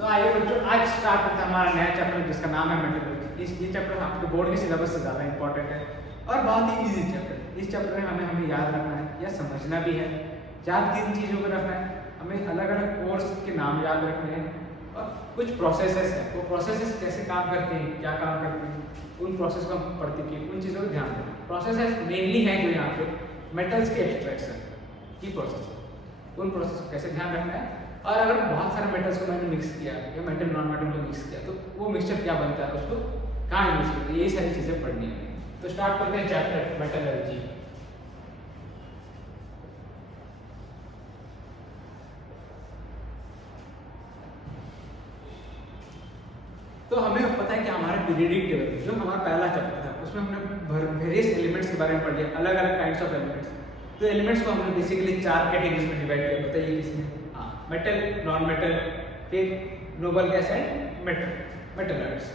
तो आइए बच्चों, आज स्टार्ट करते हैं हमारा नया चैप्टर जिसका नाम है मेटलर्जी। ये चैप्टर आपके बोर्ड के सिलेबस से ज़्यादा इंपॉर्टेंट है और बहुत ही इजी चैप्टर। इस चैप्टर में हमें याद रखना है या समझना भी है। याद किन चीज़ों को रखना है, हमें अलग अलग कोर्स के नाम याद रखने हैं और कुछ प्रोसेसेस हैं, वो प्रोसेसेस कैसे काम करते हैं, क्या काम करते हैं, उन प्रोसेस को हम पढ़ते हैं, उन चीज़ों को ध्यान देना। प्रोसेसेस मेनली हैं जो यहाँ पे मेटल्स के एक्सट्रैक्शन की प्रोसेस, उन प्रोसेस को कैसे ध्यान रखना है। और अगर बहुत सारे मेटल्स को मैंने मिक्स किया या मेटल नॉन मेटल को मिक्स किया तो वो मिक्सचर क्या बनता है, उसको कहाँ यूज करते हैं, यही सारी चीज़ें पढ़नी है। तो स्टार्ट करते हैं चैप्टर मेटलर्जी। तो हमें पता है कि हमारे पीरियडिक टेबल जो हमारा पहला चैप्टर था उसमें हमने वेरियस एलिमेंट्स के बारे में पढ़ लिया, अलग अलग काइंड्स ऑफ एलिमेंट्स। तो एलिमेंट्स को हमने बेसिकली 4 कैटेगरीज में डिवाइड किया। बताइए किसमें? मेटल, नॉन मेटल, फिर नोबल गैस एंड मेटलर्ड्स।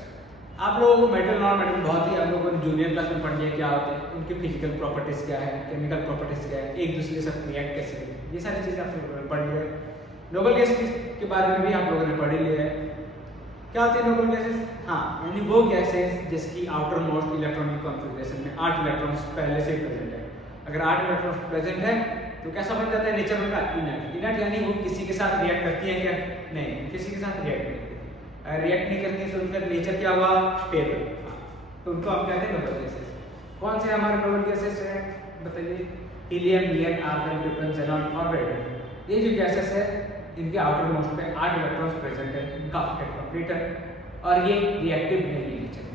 आप लोगों को मेटल नॉन मेटल बहुत ही आप लोगों ने जूनियर क्लास में पढ़ लिया क्या होते हैं, उनकी फिजिकल प्रॉपर्टीज क्या है, केमिकल प्रॉपर्टीज क्या है, एक दूसरे के साथ रिएक्ट कैसे है, ये सारी चीज़ें आप लोगों ने पढ़ लिया है। नोबल गैस के बारे में भी आप लोगों ने पढ़ लिया है। क्या होती है नोबल गैसेस? हाँ, यानी वो गैसेस जिसकी आउटर मोस्ट इलेक्ट्रॉनिक कॉन्फ़िगरेशन में 8 इलेक्ट्रॉन्स पहले से प्रेजेंट है। अगर 8 इलेक्ट्रॉन्स प्रेजेंट है तो कैसा बन जाता है नेचर उनका? इनर्ट। इनर्ट यानी वो किसी के साथ रिएक्ट करती है क्या? नहीं, किसी के साथ रिएक्ट नहीं करती। रिएक्ट नहीं करती तो उनका नेचर क्या हुआ? स्टेबल। तो उनको हम कहते हैं नोबल गैसेस। कौन से हमारे नोबल गैसेस हैं बताइए? हीलियम, नियन, आर्गन, क्रिप्टन, ज़ेनॉन और रेडियम। ये जो गैसेस है इनके आउटर मोस्ट पे 8 इलेक्ट्रॉन्स प्रेजेंट है, इनका ऑक्टेट कंप्लीट है और ये रिएक्टिव नहीं है नेचर।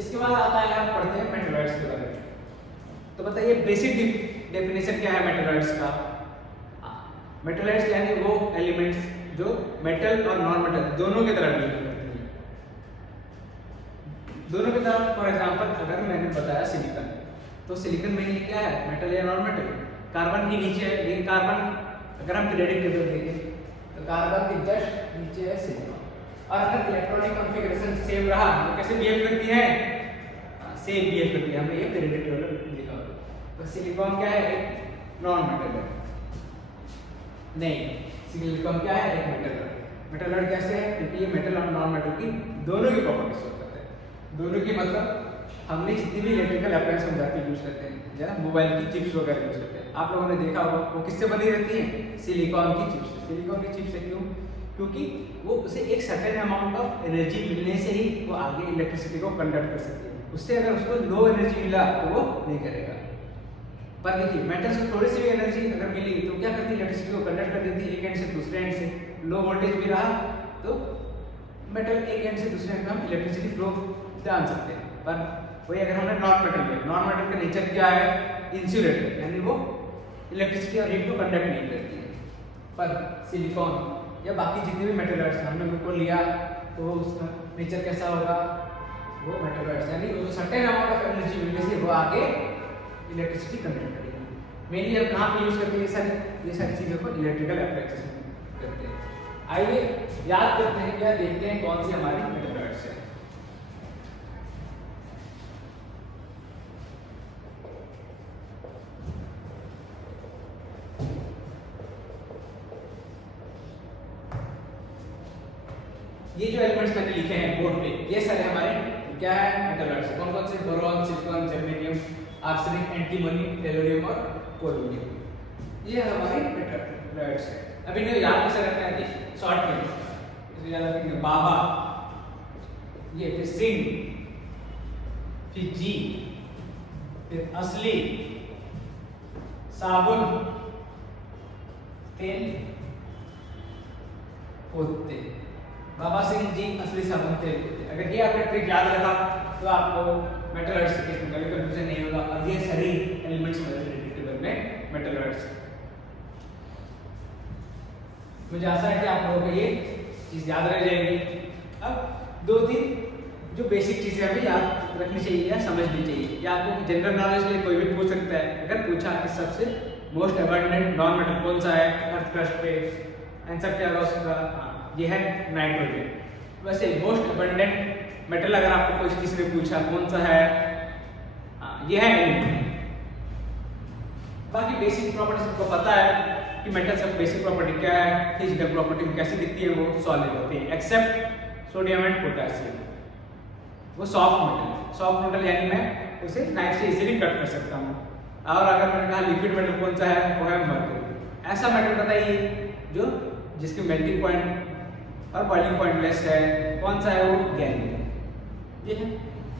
इसके बाद आता है आप पढ़ते हैं मेटलर्ड्स के बारे में। तो बताइए बेसिक डेफिनेशन क्या है मेटलर्ड्स का? मेटलर्ड्स यानी वो एलिमेंट्स जो मेटल और नॉन मेटल दोनों की तरह डील करती है। दोनों की तरह फॉर एग्जांपल अगर मैंने बताया सिलिकॉन, तो सिलिकॉन में ये क्या है? मेटल या नॉन मेटल? कार्बन के नीचे है, लेकिन कार्बन अगर हम पीरियडिक टेबल देखें तो कार्बन के जस्ट नीचे है सिलिकॉन। और अगर इलेक्ट्रॉनिक कॉन्फ़िगरेशन सेम रहा तो कैसे बिहेव करती है? सेम बिहेव करती है। हमने ये पीरियडिक टेबल लिखा हुआ है। तो सिलिकॉन क्या है? एक नॉन मेटल है। नहीं, सिलिकॉन क्या है? एक मेटल है। मेटलर्ड कैसे है? क्योंकि ये मेटल और नॉन मेटल की दोनों की प्रॉपर्टीज शो करते हैं। दोनों की मतलब हमने जितनी भी इलेक्ट्रिकल अप्लायंस हम घर पे यूज करते हैं, जैसे मोबाइल की चिप्स वगैरह यूज करते हैं, आप लोगों ने देखा होगा वो किससे बनी रहती है? सिलिकॉन की चिप्स से। सिलिकॉन की चिप्स से क्यों? क्योंकि वो उसे एक सर्टेन अमाउंट ऑफ एनर्जी मिलने से ही वो आगे इलेक्ट्रिसिटी को कंडक्ट कर सकती है। उससे अगर उसको लो एनर्जी मिला तो वो नहीं करेगा। पर देखिए मेटल से थोड़ी सी भी एनर्जी अगर मिली तो क्या करती है? इलेक्ट्रिसिटी को कंडक्ट कर देती है एक एंड से दूसरे एंड से। लो वोल्टेज भी रहा तो मेटल एक एंड से दूसरे एंड में हम इलेक्ट्रिसिटी फ्लो जान सकते हैं। पर वही अगर हमने नॉन मेटल लिया, नॉन मेटल का नेचर क्या है? इंसुलेटर, यानी वो इलेक्ट्रिसिटी और हीट को कंडक्ट नहीं करती है। पर सिलिकॉन या बाकी जितने भी मेटलर्ड्स हमने उनको लिया तो उसका नेचर कैसा होगा? वो मेटलर्ड्स यानी वो सर्टेन अमाउंट ऑफ एनर्जी मिलने से वो आगे इलेक्ट्रिसिटी कंडक्ट करेगी। मेनली हम कहाँ पे यूज करते हैं ये सारी चीज़ों को? इलेक्ट्रिकल एप्लायंसेस में करते हैं। आइए याद करते हैं या देखते हैं कौन सी हमारी मेटलर्ड्स है। ये जो एलिमेंट्स मैंने लिखे हैं बोर्ड पे, ये सारे हमारे क्या है? मेटलर्ड्स। कौन कौन से? Boron, silicon, germanium, arsenic, antimony, tellurium और पोलोनियम। ये हमारे मेटलर्ड्स है। अभी इन्हें याद कैसे रखना है? देखिए शॉर्ट में इसमें याद रखेंगे बाबा, ये फिर सिंह, फिर जी, फिर असली, साबुन, तेल, पोते। बाबा सिंह जी, असली, साबुन, तेल, पोते। अगर ये आपने ट्रिक याद रखा तो आपको मेटलर्ड्स के केस में कभी कंफ्यूजन नहीं होगा। और ये सारी एलिमेंट्स पीरियडिक टेबल में मेटलर्ड्स। मुझे आशा है कि आप लोगों को ये चीज़ याद रह जाएगी। अब 2-3 जो बेसिक चीज़ें हमें याद रखनी चाहिए या समझनी चाहिए, या आपको जनरल नॉलेज के लिए कोई भी पूछ सकता है। अगर पूछा कि सबसे मोस्ट अबंडेंट नॉन मेटल कौन सा है अर्थ क्रस्ट पे, आंसर क्या होगा उसका? ये है नाइट्रोजन। वैसे मोस्ट अबंडेंट मेटल अगर आपको कोई किसी ने पूछा कौन सा है, ये है एल्यूमिनियम। बाकी बेसिक प्रॉपर्टीज आपको पता है कि कि मेटल्स का बेसिक प्रॉपर्टी क्या है, फिजिकल प्रॉपर्टी में कैसी दिखती है, वो सॉलिड होती है एक्सेप्ट सोडियम एंड पोटेशियम, वो सॉफ्ट मेटल है। सॉफ्ट मेटल यानी मैं उसे नाइफ से इजीली कट कर सकता हूँ। और अगर मैंने कहा लिक्विड मेटल कौन सा है, वो है मरकरी। ऐसा मेटल बताइए जो जिसके मेल्टिंग पॉइंट और बॉइलिंग पॉइंट लेस है, कौन सा है, वो गैलियम। ठीक है,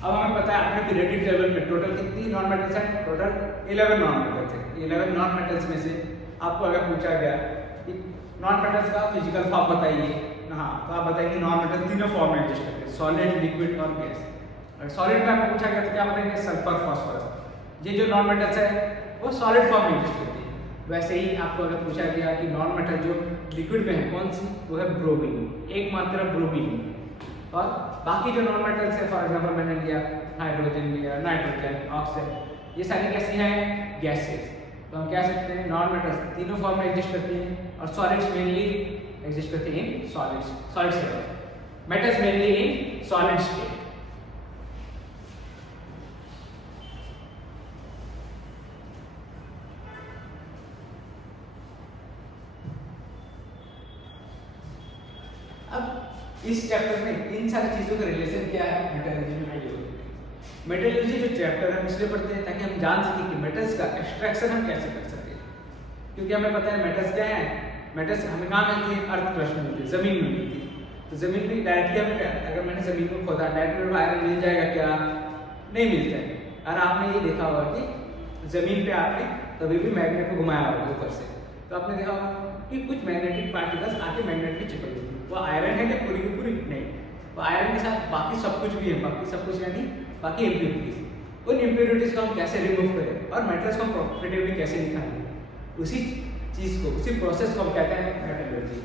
अब हमें पता है अपने पीरियोडिक टेबल में टोटल कितनी नॉन मेटल्स हैं, टोटल 11 नॉन मेटल्स हैं। 11 नॉन मेटल्स में से आपको अगर पूछा गया कि नॉन मेटल्स का फिजिकल फॉर्म बताइए, हाँ तो आप बताइए नॉन मेटल तीनों फॉर्म में एग्जिस्ट करते हैं, सॉलिड, लिक्विड और गैस। अगर सॉलिड में आपको पूछा गया तो क्या बताएंगे, सल्फर, फास्फोरस। ये जो नॉन मेटल्स है वो सॉलिड फॉर्म में एग्जिस्ट करती है। वैसे ही आपको अगर पूछा गया कि नॉन मेटल जो लिक्विड में है कौन सी, वो है ब्रोमीन, एकमात्र ब्रोमीन। और बाकी जो नॉन मेटल्स है, फॉर एग्जांपल मैंने लिया हाइड्रोजन लिया, नाइट्रोजन, ऑक्सीजन, ये सारी कैसी हैं, गैसेस। तो हम कह सकते हैं नॉन मेटल्स तीनों फॉर्म में एग्जिस्ट करती हैं और सॉलिड्स मेनली एग्जिस्ट करती हैं in solid state, metals mainly in solid state. इस चैप्टर में इन सारी चीजों का रिलेशन क्या है मेटलर्जी में, मेटलर्जी जो चैप्टर है इसलिए पढ़ते हैं ताकि हम जान सकें कि मेटल्स का एक्सट्रैक्शन हम कैसे कर सकते हैं। क्योंकि हमें पता है मेटल्स क्या है, मेटल्स हमें कहाँ मिलती है, अर्थ क्रस्ट में मिलती है, जमीन में मिलती है। तो जमीन में डायरेक्टली हमें, अगर मैंने जमीन को खोदा डायरेक्टली आयरन मिल जाएगा क्या, नहीं मिलता है। और आपने ये देखा होगा कि जमीन पे आपने कभी भी मैग्नेट को घुमाया होगा ऊपर से, तो आपने देखा होगा कि कुछ मैग्नेटिक पार्टिकल्स आके मैग्नेट में चिपक जाते हैं। वो आयरन है क्या पूरी की पूरी, नहीं, वो आयरन के साथ बाकी सब कुछ भी है, बाकी सब कुछ यानी बाकी इम्प्योरिटीज। उन इम्प्योरिटीज को हम कैसे रिमूव करें और मेटल्स को हम प्रॉफिटेबली कैसे निकालें, उसी चीज को, उसी प्रोसेस को हम कहते हैं मेटलर्जी।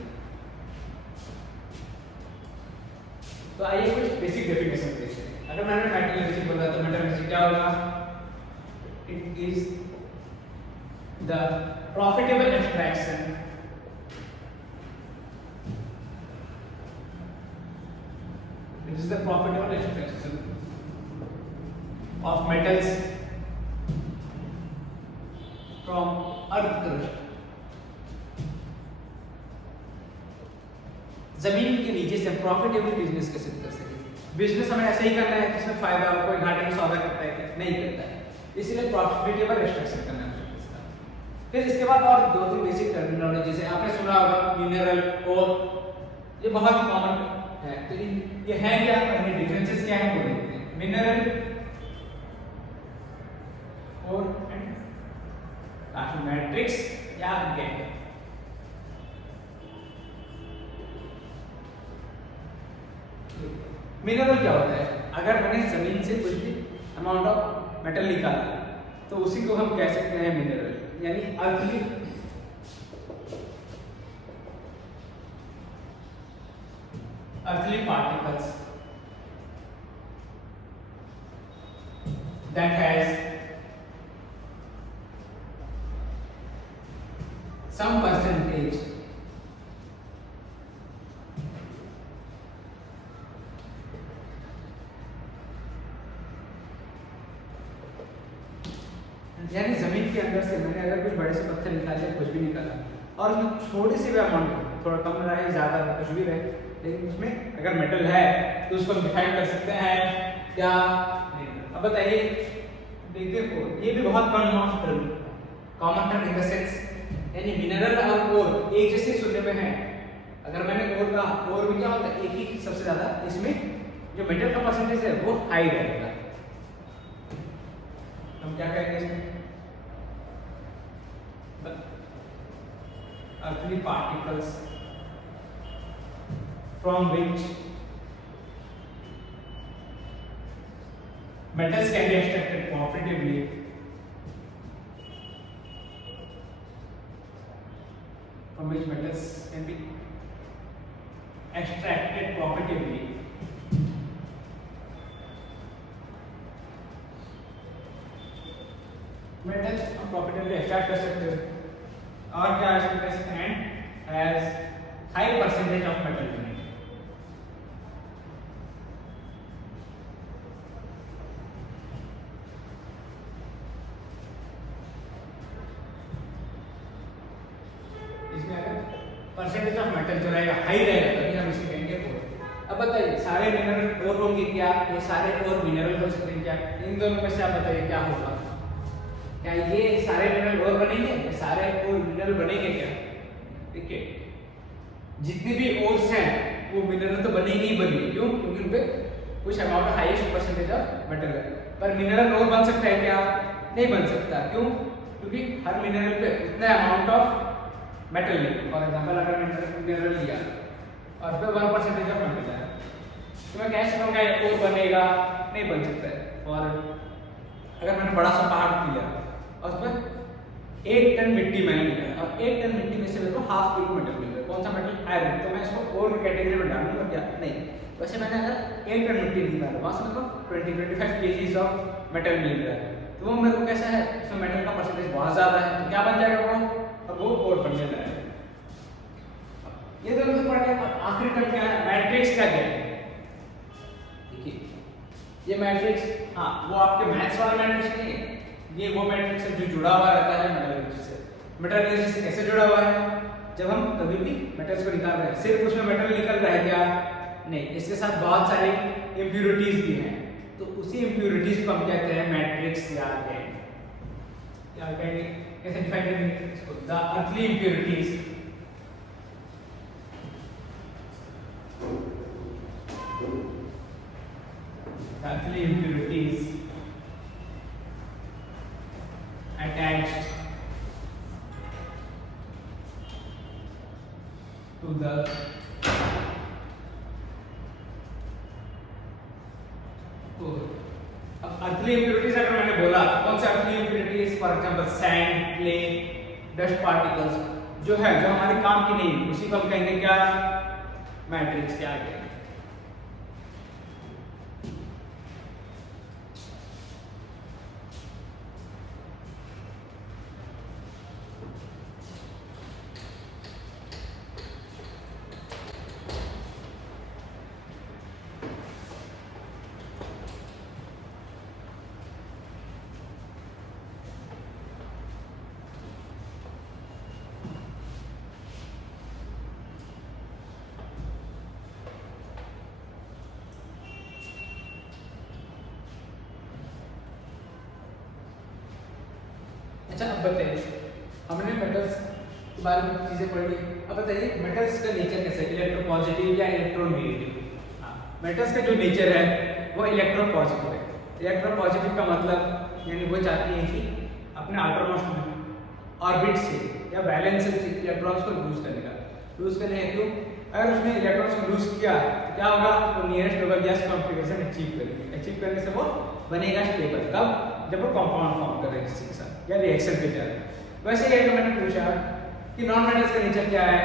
तो आइए कुछ बेसिक डेफिनेशन देखते हैं। अगर मैंने मेटलर्जी बोला तो मेटलर्जी क्या होगा, it is the profitable extraction It is the profitable extraction of metals from earth crust. जमीन के नीचे से प्रॉफिटेबल बिजनेस कैसे कर सके। बिजनेस हमें ऐसे ही करना है जिसमें फायदा हो, कोई घाटे का सौदा करता है, नहीं करता है, इसीलिए प्रॉफिटेबल एक्सट्रैक्शन करना है इसका। फिर इसके बाद और दो तीन बेसिक टर्मिनोलॉजी है, आपने सुना होगा मिनरल, और ये बहुत ही कॉमन है। तो ये है क्या, इनके डिफरेंसेस क्या है वो देखते हैं। मिनरल और मैट्रिक्स या गेट। मिनरल क्या होता है, अगर मैंने जमीन से कुछ भी अमाउंट ऑफ मेटल निकाला तो उसी को हम कह सकते हैं मिनरल, यानी earthly particles that has some percentage यानी जमीन के अंदर से मैंने अगर कुछ बड़े से पत्थर निकाले, कुछ भी निकाला और उसमें थोड़ी सी भी अमाउंट, थोड़ा कम रहे ज्यादा कुछ भी रहे, लेकिन उसमें अगर मेटल है तो उसको डिफाइन कर सकते हैं क्या, अब बताइए। देखो ये भी बहुत common term in the sense, यानी मिनरल और ओर एक जैसे सुनने में है। अगर मैंने ओर का, ओर में क्या होता है, एक ही सबसे ज्यादा, इसमें जो मेटल का परसेंटेज है वो हाई रहेगा। हम क्या कहेंगे इसमें, earthly particles from which metals can be extracted profitably metals हम profitably extract कर सकते हैं। और क्या and has high percentage of metal in it। Percentage of metal जो रहेगा हाई रहेगा तभी हम इसे कहेंगे ओर। अब बताइए सारे मिनरल और होंगे क्या, ये सारे और मिनरल हो सकते हैं क्या? इन दोनों में से आप बताइए क्या होगा? क्या ये सारे मिनरल और बनेंगे? ये सारे और मिनरल बनेंगे क्या? देखिए जितने भी ओर्स हैं वो मिनरल तो बनेंगे ही बनेंगे। क्यों? क्योंकि उनपे कुछ amount highest percentage of metal है। पर मिनरल और बन सकता है क्या? नहीं बन सकता। क्यों? क्योंकि हर मिनरल पे उतना अमाउंट ऑफ मेटल नहीं। फॉर एग्जांपल अगर मिनरल लिया और पे 1% ऑफ मेटल है तो मैं कह सकता हूँ क्या और बनेगा? नहीं बन सकता है। और अगर मैंने बड़ा सा पहाड़ लिया और उसमें 1 टन मिट्टी मैंने लिया और 1 टन मिट्टी में से मेरे को ½ किलो मेटल मिल रहा है। कौन सा मेटल? आयरन। तो मैं इसको और कैटेगरी में डालूंगा क्या? नहीं। वैसे मैंने अगर 1 टन मिट्टी निकाला वहां से मेरे को 20-25 kg ऑफ मेटल मिल रहा है तो वो मेरे को कैसा है? इसमें मेटल का परसेंटेज बहुत ज्यादा है तो क्या बन जाएगा वो? अब वो और बढ़ने जाएगा। ये दोनों तो पढ़ गए। आखिरी टर्म क्या है? मैट्रिक्स का क्या है? देखिए ये मैट्रिक्स, हाँ वो आपके मैथ्स वाला मैट्रिक्स नहीं है, ये वो मैट्रिक्स है जो जुड़ा हुआ रहता है मेटल एनर्जी से। मेटल एनर्जी से कैसे जुड़ा हुआ है? जब हम कभी भी मेटल्स को निकाल रहे हैं सिर्फ उसमें मेटल निकल रहा है क्या? नहीं, इसके साथ बहुत सारे इंप्योरिटीज भी हैं तो उसी इंप्योरिटीज को हम कहते हैं मैट्रिक्स या क्या कहेंगे? कैसे डिफाइन करेंगे इसको? The earthly impurities. Earthly impurities attached to the core। अब earthly impurities अगर मैंने बोला कौन से earthly impurities? For example sand, clay, dust particles जो है जो हमारे काम की नहीं उसी को हम कहेंगे क्या? मैट्रिक्स। क्या कहेंगे? अच्छा अब बताइए हमने मेटल्स के बारे में चीजें पढ़ ली। अब बताइए मेटल्स का नेचर कैसा है? इलेक्ट्रोपॉजिटिव या इलेक्ट्रोनेगेटिव? हाँ, मेटल्स का जो नेचर है वो इलेक्ट्रोपॉजिटिव है। इलेक्ट्रोपॉजिटिव का मतलब यानी वो चाहती है कि अपने आउटरमोस्ट ऑर्बिट से या बैलेंस से इलेक्ट्रॉन्स को लूज करने का। लूज करने हेतु अगर उसने इलेक्ट्रॉन्स को लूज किया तो क्या होगा? वो nearest double gas configuration achieve करेगी। अचीव करने से वो बनेगा स्टेबल। कब? जब वो कंपाउंड फॉर्म कर रहे हैं किसी के साथ या रिएक्शन पे जा रहे हैं। वैसे ही अगर मैंने पूछा कि नॉन मेटल्स का नेचर क्या है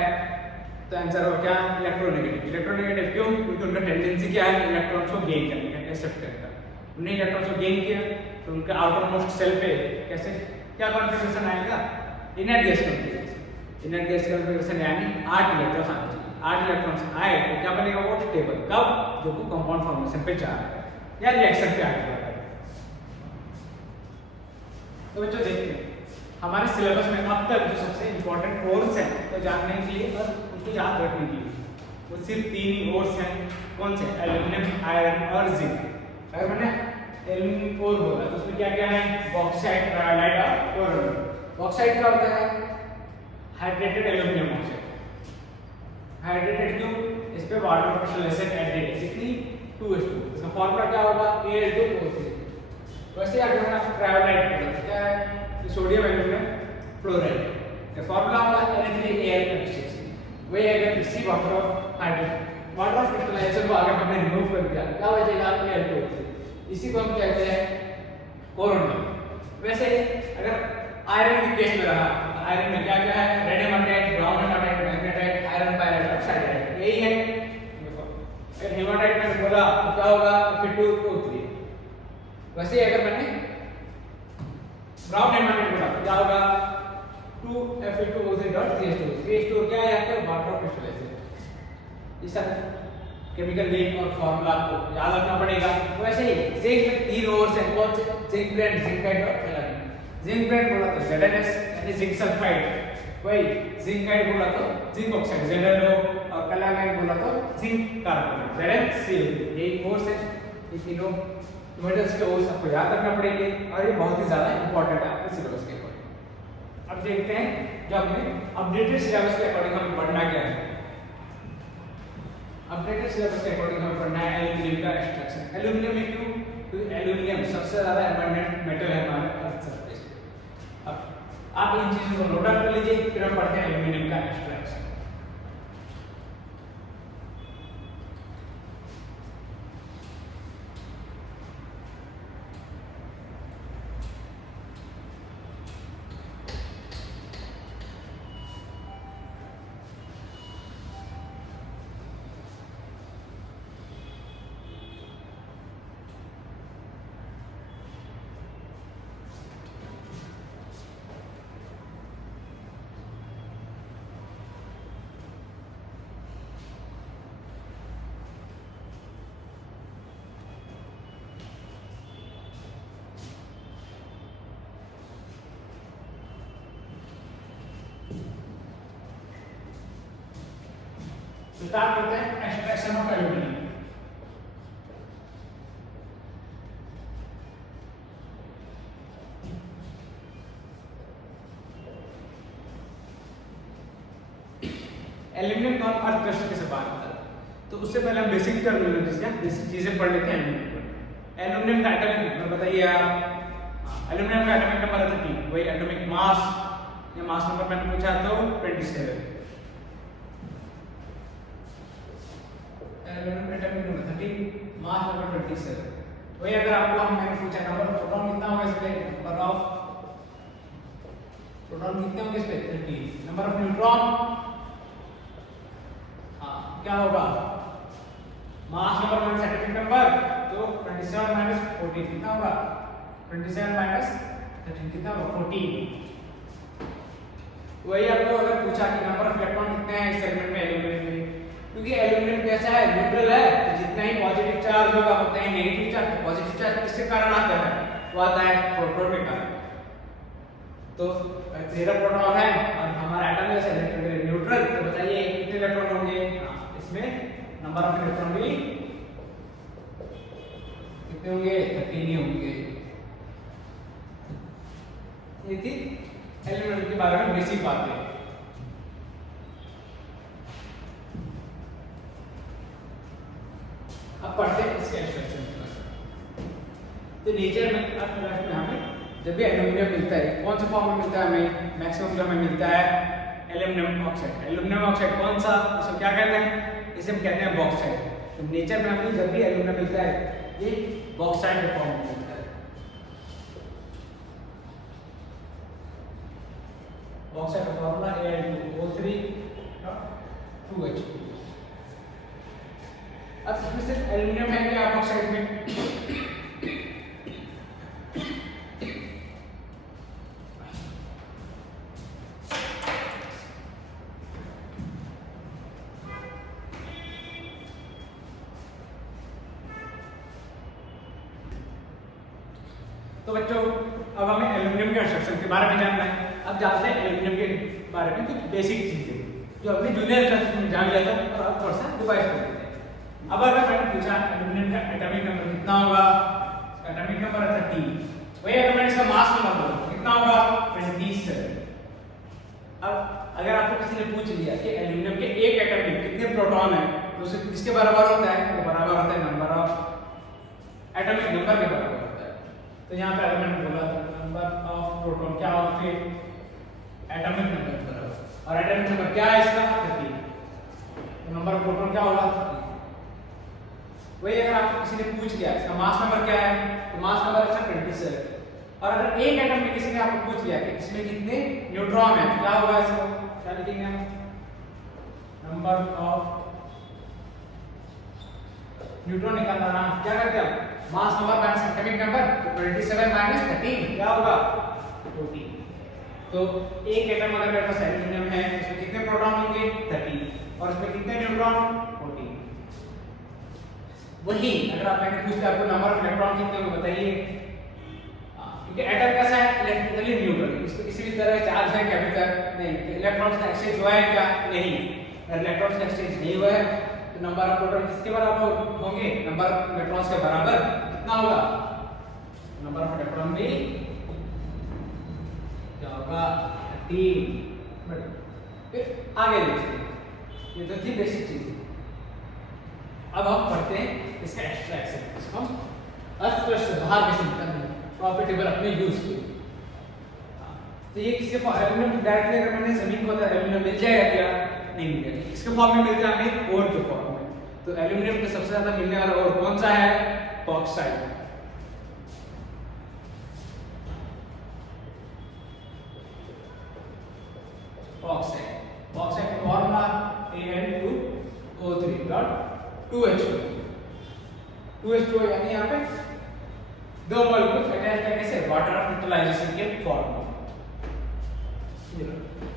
तो आंसर हो क्या? इलेक्ट्रोनेगेटिव। इलेक्ट्रोनेगेटिव क्यों? क्योंकि उनका टेंडेंसी क्या है? इलेक्ट्रॉन्स को गेन करने का, एक्सेप्ट करने का। उन्हें इलेक्ट्रॉन्स को गेन किया तो उनके आउटर मोस्ट सेल पे कैसे क्या कॉन्फिगरेशन आएगा? Inert gas configuration. Inert gas configuration यानी 8 इलेक्ट्रॉन्स आने चाहिए। 8 इलेक्ट्रॉन्स आए तो क्या बनेगा? वो स्टेबल। कब? जब वो कंपाउंड फॉर्मेशन पे जा रहा है या रिएक्शन पे आ रहा है। तो बच्चों देखते हैं हमारे सिलेबस में अब तक जो सबसे इंपॉर्टेंट कोर्स हैं तो जानने के लिए और उनको याद रखने के लिए वो सिर्फ 3 ही कोर्स हैं। कौन से? एल्यूमिनियम, आयरन और जिंक। अगर मैंने एल्यूमिनियम कोर बोला तो उसमें क्या क्या है? बॉक्साइट, क्रायोलाइट और कोरोन। बॉक्साइट क्या होता है? Hydrated aluminium oxide. हाइड्रेटेड क्यों? इस पे वाटर क्रिस्टलाइजेशन एडेड है कितनी? 2:2। इसका फार्मूला क्या होगा? Al2O3। वैसे अगर मैं आपको क्रायोलाइट बोला क्या है? Sodium aluminium fluoride. का फार्मूला होगा Na3Al6। वही अगर इसी water of hydrogen water of crystallization को अगर हमने रिमूव कर दिया क्या बचेगा? Al2O3। इसी को हम कहते हैं कोरोना। वैसे अगर आयरन की केस में रहा तो आयरन में क्या क्या है? Red haematite, brown haematite, magnetite, iron pyrite, oxide. यही है। अगर हेमाटाइट में बोला तो क्या होगा? Fe2O3। वैसे अगर मैंने ब्राउन हेमाटाइट बोला तो क्या होगा? 2Fe2O3.3H2O। 3H2O क्या है? आपका वाटर ऑफ क्रिस्टलाइजेशन। इस केमिकल नेम और फार्मूला आपको याद रखना पड़ेगा। वैसे ही जिंक में 3 ओर्स हैं। कौन से? जिंक ब्लेंड, जिंकाइट और एलाइन। जिंक ब्लेंड बोला तो ZnS यानी जिंक सल्फाइड वही जिंकाइड बोला तो जिंक ऑक्साइड ZnO, और कैलामाइड बोला तो जिंक कार्बोनेट ZnCl। यही कोर्स है, ये तीनों मेटल्स के ओर्स आपको याद रखना पड़ेंगे और ये बहुत ही ज्यादा इंपॉर्टेंट है आपके सिलेबस के अकॉर्डिंग। अब देखते हैं जो अपने अपडेटेड सिलेबस के अकॉर्डिंग हमें पढ़ना क्या है। अपडेटेड सिलेबस के अकॉर्डिंग हमें पढ़ना है एल्यूमिनियम का एक्सट्रैक्शन। एल्यूमिनियम में क्यों? क्योंकि एल्यूमिनियम सबसे ज्यादा अबंडेंट मेटल है हमारे अर्थ सरफेस पे। अब आप इन चीजों को नोट डाउन कर लीजिए, फिर हम पढ़ते हैं एल्यूमिनियम का एक्सट्रैक्शन। स्टार्ट करते हैं एक्सट्रैक्शन ऑफ एल्यूमिनियम। एल्यूमिनियम को हम अर्थ क्रस्ट से बात करते हैं, तो उससे पहले हम बेसिक टर्मिनोलॉजी या बेसिक चीजें पढ़ लेते हैं। एल्यूमिनियम का एटॉमिक नंबर बताइए आप। एल्यूमिनियम का एटॉमिक नंबर है 30, वही एटॉमिक मास या मास नंबर मैंने पूछा तो 27। Aluminium atomic number 30, mass number 27। वही अगर आपको मैंने पूछा नंबर प्रोटॉन कितना होगा इस पे, नंबर ऑफ प्रोटॉन कितने होंगे इस पे 30, नंबर ऑफ न्यूट्रॉन क्या होगा, mass number minus atomic number, तो 27 माइनस 14 कितना होगा, 27 माइनस 13 कितना होगा 14। वही आपको अगर पूछा कि नंबर ऑफ इलेक्ट्रॉन कितने हैं इस सेगमेंट में एल्यूमिनियम में, क्योंकि एल्यूमिनियम कैसा है, न्यूट्रल है, तो जितना ही पॉजिटिव चार्ज होगा उतना ही नेगेटिव चार्ज। तो पॉजिटिव चार्ज किसके कारण आता है, वो आता है प्रोटॉन के कारण। तो 13 प्रोटॉन है और हमारा एटम है न्यूट्रल, तो बताइए कितने इलेक्ट्रॉन होंगे इसमें, नंबर ऑफ इलेक्ट्रॉन भी कितने होंगे 13 ही होंगे। ये थी एल्यूमिनियम के बारे में बेसिक बातें। अब पढ़ते हैं इसके एक्सट्रैक्शन। तो नेचर में अर्थ में हमें जब भी एल्यूमिनियम मिलता है, कौन सा फॉर्म में मिलता है हमें, मैक्सिमम हमें मिलता है एल्यूमिनियम ऑक्साइड। एल्यूमिनियम ऑक्साइड कौन सा, इसको क्या कहते हैं, इसे हम कहते हैं बॉक्साइड। तो नेचर में हमें जब भी एल्यूमिनियम मिलता है ये बॉक्साइड के फॉर्म में मिलता है। बॉक्साइड का फॉर्मूला Al2O3 2H2। अब इसमें सिर्फ एल्यूमिनियम है क्या बॉक्साइड में, तो बच्चों अब हमें एल्यूमिनियम के कंस्ट्रक्शन के बारे में जानना है। अब जानते हैं एल्यूमिनियम के बारे में कुछ बेसिक चीजें जो अपने जूनियर क्लासेस में जान लिया था, और अब थोड़ा सा रिवाइज कर लेते हैं। अब अगर मैंने पूछा एल्यूमिनियम का एटॉमिक नंबर कितना होगा, एटॉमिक नंबर है 30, वही अगर मैंने इसका मास नंबर बोला कितना होगा 27। अब अगर आपको किसी ने पूछ लिया कि एल्यूमिनियम के एक एटम में कितने प्रोटॉन है, तो उसे किसके बराबर होता है, वो बराबर होता है नंबर ऑफ एटॉमिक नंबर के बराबर। तो यहाँ पे अगर मैंने बोला था नंबर ऑफ प्रोटॉन क्या होगा, फिर एटॉमिक नंबर बराबर, और एटॉमिक नंबर क्या है इसका 30, तो नंबर ऑफ प्रोटॉन क्या होगा 30। वही अगर आपको किसी ने पूछ लिया इसका मास नंबर क्या है, तो मास नंबर है 27। और अगर एक एटम में किसी ने आपको पूछ लिया कि इसमें कितने न्यूट्रॉन है, तो क्या होगा इसको, क्या लिखेंगे हम, नंबर ऑफ न्यूट्रॉन निकालना ना, क्या करते हैं mass number minus atomic number, तो 27 माइनस 13 क्या होगा 14। तो एक एटम अगर मेरे पास एल्यूमिनियम है उसमें कितने प्रोटॉन होंगे 30, और उसमें कितने न्यूट्रॉन 14। वही अगर आप मैंने पूछा आपको नंबर ऑफ इलेक्ट्रॉन कितने होंगे बताइए, क्योंकि एटम कैसा है, इलेक्ट्रिकली न्यूट्रल, इसमें किसी भी तरह चार्ज है क्या अभी तक नहीं, इलेक्ट्रॉन्स का एक्सचेंज हुआ है क्या नहीं, अगर इलेक्ट्रॉन्स का एक्सचेंज नहीं हुआ है तो नंबर ऑफ प्रोटॉन किसके बराबर होंगे, नंबर ऑफ इलेक्ट्रॉन्स के बराबर कितना होगा, नंबर ऑफ इलेक्ट्रॉन भी क्या होगा 3। फिर आगे देखते हैं, ये तो थी बेसिक चीज। अब हम पढ़ते हैं इसका एक्सट्रैक्शन, इसको अस्पष्ट से बाहर कैसे निकालना है, प्रॉपर्टी अपने यूज के। तो ये किसके एल्यूमिनियम डायरेक्टली अगर मैंने जमीन को एल्यूमिनियम मिल जाएगा क्या, नहीं मिलेगा, इसके फॉर्म में मिलता है हमें ओर के फॉर्म में। तो एल्यूमिनियम का सबसे ज्यादा मिलने वाला ओर कौन सा है, बॉक्साइट। बॉक्साइट का फॉर्मूला Al2O3.2H2 यानी यहाँ पे दो मॉलिक्यूल्स अटैच करने से वाटर ऑफ न्यूट्रलाइजेशन के फॉर्म।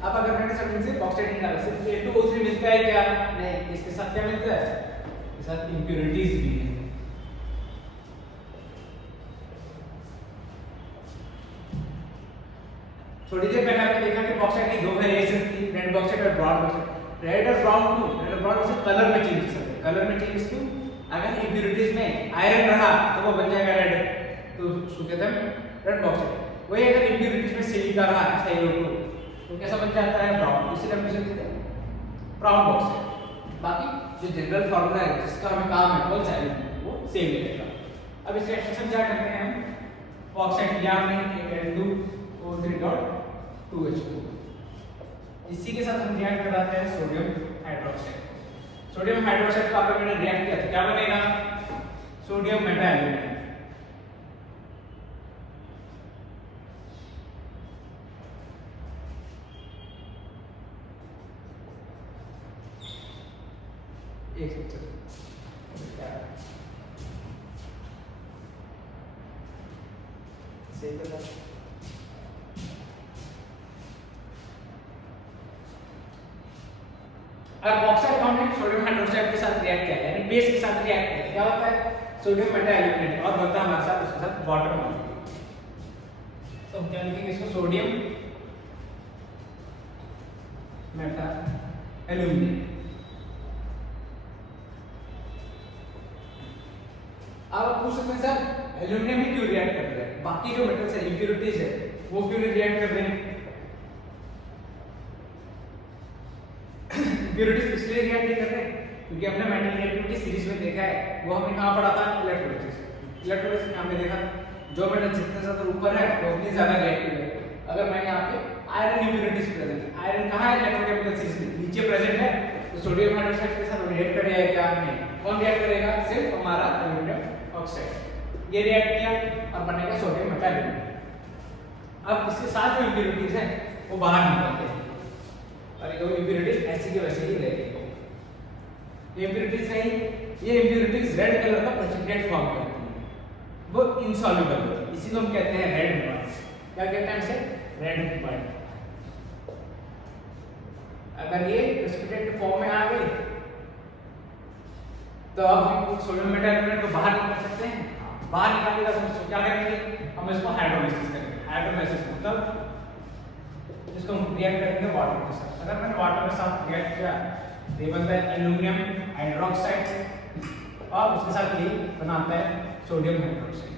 अब अगर मैंने सब इनसे बॉक्साइट निकाला, सिर्फ A2O3 मिलता है क्या, नहीं, इसके साथ क्या मिलता है, इसके साथ इंप्योरिटीज भी है। थोड़ी देर पहले आपने देखा कि बॉक्साइट की दो वेरिएशंस थी, रेड बॉक्साइट और ब्राउन बॉक्साइट। रेड और ब्राउन क्यों, रेड और ब्राउन से कलर में चेंज कर सकते हैं, कलर में चेंज क्यों, अगर इंप्योरिटीज में आयरन रहा तो वो बन जाएगा रेड, तो उसको कहते हैं रेड बॉक्साइट। वही अगर इंप्योरिटीज में सिलिका रहा SiO2 तो कैसा बन जाता है, ब्राउन, इसलिए हम इसे कहते हैं ब्राउन बॉक्साइट। बाकी जो जनरल फार्मूला है जिसका हमें काम है कौन सा है वो सेम रहेगा। अब इसका एक्सट्रैक्शन क्या करते हैं हम, बॉक्साइट लिया हमने Al2O3.2H2, इसी के साथ हम रिएक्ट कराते हैं सोडियम हाइड्रोक्साइड। सोडियम हाइड्रोक्साइड को अगर मैंने रिएक्ट किया तो क्या बनेगा, सोडियम मेटाएल्यूमिनेट। एक सेकंड सही कर, अब बॉक्साइट हमने सोडियम हाइड्रोक्साइड के साथ रिएक्ट किया यानी बेस के साथ रिएक्ट किया, क्या होता है सोडियम मेटाएल्यूमिनेट और बनता है हमारे साथ उसके साथ वाटर मॉलिक्यूल। तो हम क्या लिखेंगे इसको, सोडियम मेटाएल्यूमिनेट। अब आप पूछ सकते हैं सर एल्यूमिनियम ही क्यों रिएक्ट कर रहा है, बाकी जो मेटल्स है इंप्योरिटीज है वो क्यों नहीं रिएक्ट कर रहे हैं। इंप्योरिटीज इसलिए रिएक्ट नहीं कर रहे क्योंकि हमने मेटल रिएक्टिविटी सीरीज में देखा है, वो हमने कहां पढ़ा था, इलेक्ट्रोलिसिस। इलेक्ट्रोलिसिस में हमने देखा जो मेटल जितने ज्यादा ऊपर है वो उतनी ज्यादा रिएक्टिव है। अगर मैं यहाँ पे आयरन इंप्योरिटीज प्रेजेंट है, आयरन कहां है इलेक्ट्रोकेमिकल सीरीज में नीचे प्रेजेंट है, तो सोडियम हाइड्रोक्साइड के साथ रिएक्ट करेगा क्या, नहीं, कौन रिएक्ट करेगा, सिर्फ हमारा एल्यूमिनियम ऑक्साइड। ये रिएक्ट किया और बनेगा सोडियम मेटाएल्यूमिनेट। अब इसके साथ जो इंप्योरिटीज है वो बाहर निकलते हैं और ये इंप्योरिटीज ऐसी के वैसे ही रहेगी। ये इंप्योरिटीज नहीं, ये इंप्योरिटीज रेड कलर का प्रेसिपिटेट फॉर्म करती है, वो इनसॉल्युबल होती है, इसी को हम कहते हैं रेड मड। क्या कहते हैं इसे, रेड मड। अगर ये प्रेसिपिटेट के फॉर्म में आ गई तो अब हम सोडियम मेटाएल्यूमिनेट को बाहर निकाल सकते हैं। बाहर निकालने का हम क्या करेंगे, हम इसको हाइड्रोलाइसिस करेंगे। हाइड्रोलाइसिस मतलब इसको हम रिएक्ट करेंगे वाटर के साथ। अगर मैंने वाटर के साथ रिएक्ट किया तो ये बनता है एल्यूमिनियम हाइड्रोक्साइड और उसके साथ ये बनाता है सोडियम हाइड्रोक्साइड।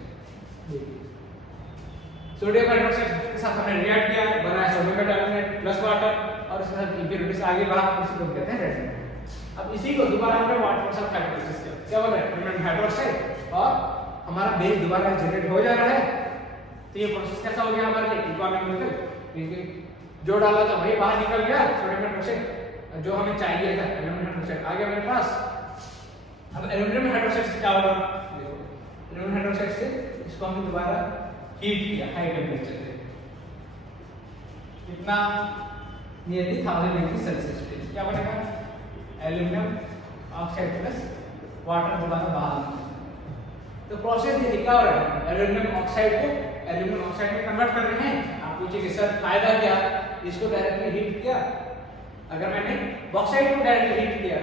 सोडियम हाइड्रोक्साइड के साथ हमने रिएक्ट किया, बना है सोडियम मेटाएल्यूमिनेट प्लस वाटर और उसके साथ इंप्योरिटीज आगे बढ़ा, उसी को कहते हैं रेड मड। अब इसी को दोबारा हमने वाटर के साथ हाइड्रोलाइसिस किया, क्या बना है एल्यूमिनियम हाइड्रोक्साइड और हमारा बेस दोबारा जनरेट हो जा रहा है। तो ये प्रोसेस कैसा हो गया हमारे लिए, इकोनॉमिकल, क्योंकि जो डाला था वही बाहर निकल गया सोडियम हाइड्रोक्साइड, जो हमें चाहिए था एल्यूमिनियम हाइड्रोक्साइड आ गया मेरे पास। अब एल्यूमिनियम हाइड्रोक्साइड से क्या होगा, देखो एल्यूमिनियम हाइड्रोक्साइड से इसको हमने दोबारा हीट किया हाई टेंपरेचर पे, कितना नियरली 1000 डिग्री सेल्सियस पे, क्या बनेगा एल्यूमिनियम ऑक्साइड प्लस वाटर दोबारा बाहर। तो प्रोसेस ये क्या हो रहा है, एल्यूमिनियम ऑक्साइड को एल्यूमिनियम ऑक्साइड में कन्वर्ट कर रहे हैं। आप पूछिए सर फायदा क्या, इसको डायरेक्टली हीट किया, अगर मैंने बॉक्साइड को डायरेक्टली हीट किया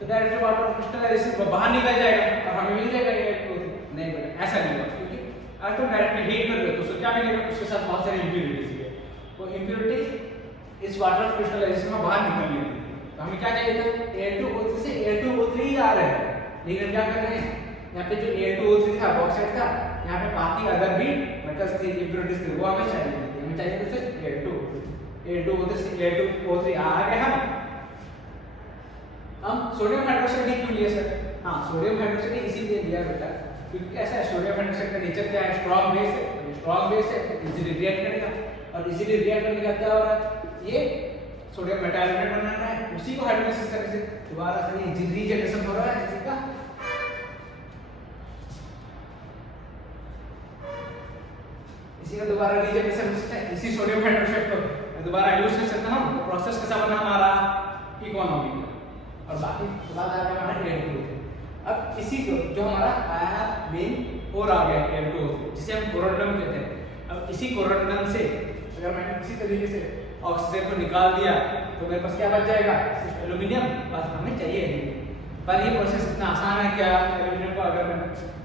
तो डायरेक्टली वाटर क्रिस्टलाइजेशन बाहर निकल जाएगा और हमें मिल जाएगा ये। नहीं बेटा ऐसा नहीं होगा, क्योंकि अगर तुम डायरेक्टली हीट कर रहे हो तो उसको क्या मिलेगा, उसके साथ बहुत सारी इम्प्यूरिटीज है, वो इम्प्यूरिटीज इस वाटर ऑफ क्रिस्टलाइजेशन में बाहर निकल रही है। तो हमें क्या चाहिए था, A2O3 से A2O3 ही आ रहे हैं, लेकिन क्या कर रहे हैं, यहाँ पे जो A2O3 था बॉक्साइड था, यहाँ पे बाकी अदर भी मेटल्स थे, इम्प्यूरिटीज थे, वो हमें चाहिए थी, हमें चाहिए थे सिर्फ A2O3 आ गए हम सोडियम हाइड्रोक्साइड ही क्यों लिए सर? हाँ, सोडियम हाइड्रोक्साइड इसीलिए लिया बेटा क्योंकि ऐसा है, सोडियम हाइड्रोक्साइड का नेचर क्या है, स्ट्रॉन्ग बेस है, स्ट्रॉन्ग बेस है इजीली रिएक्ट करेगा, और इजीली रिएक्ट करने का क्या हो रहा है, ये सोडियम मेटाइलेट बना रहा है, उसी को हाइड्रोलाइसिस करने से दोबारा से रीजनरेशन हो रहा है इसी का, इसी का दोबारा रीजनरेशन हो सकता है, इसी सोडियम हाइड्रोक्साइड को दोबारा यूज कर सकते हैं हम। तो प्रोसेस कैसा बना हमारा, इकोनॉमिक, और बाकी बाद आ गया हमारा N2O3। अब इसी को जो हमारा आया मेन और आ गया N2O3 जिसे हम कोरोंडम कहते हैं। अब इसी कोरोंडम से अगर मैंने किसी तरीके से ऑक्सीजन को निकाल दिया तो मेरे पास क्या बच जाएगा, सिर्फ एल्यूमिनियम, बस हमें चाहिए नहीं। पर ये प्रोसेस इतना आसान है क्या, एल्यूमिनियम को अगर मैं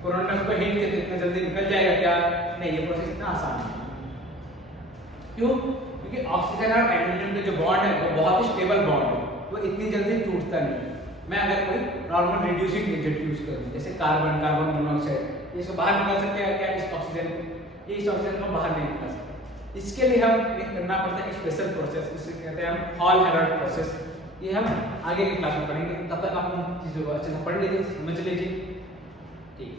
कोरोंडम को हीट करके इतना जल्दी निकल जाएगा क्या, नहीं, ये प्रोसेस इतना आसान है। क्यों? क्योंकि ऑक्सीजन और एल्यूमिनियम के जो बॉन्ड है वो बहुत ही स्टेबल बॉन्ड है, वो इतनी जल्दी टूटता नहीं है। मैं अगर कोई नॉर्मल रिड्यूसिंग एजेंट यूज करूं जैसे कार्बन मोनोऑक्साइड, ये इसको बाहर निकाल सकते हैं क्या, इस ऑक्सीजन को, ये इस ऑक्सीजन को बाहर नहीं निकाल सकते। इसके लिए हम करना पड़ता है एक स्पेशल प्रोसेस, जिसे कहते हैं हम हॉल हेराल्ड प्रोसेस। ये हम आगे की क्लास में पढ़ेंगे, तब तक आप उन चीज़ों को अच्छे से पढ़ लीजिए, समझ लीजिए। ठीक।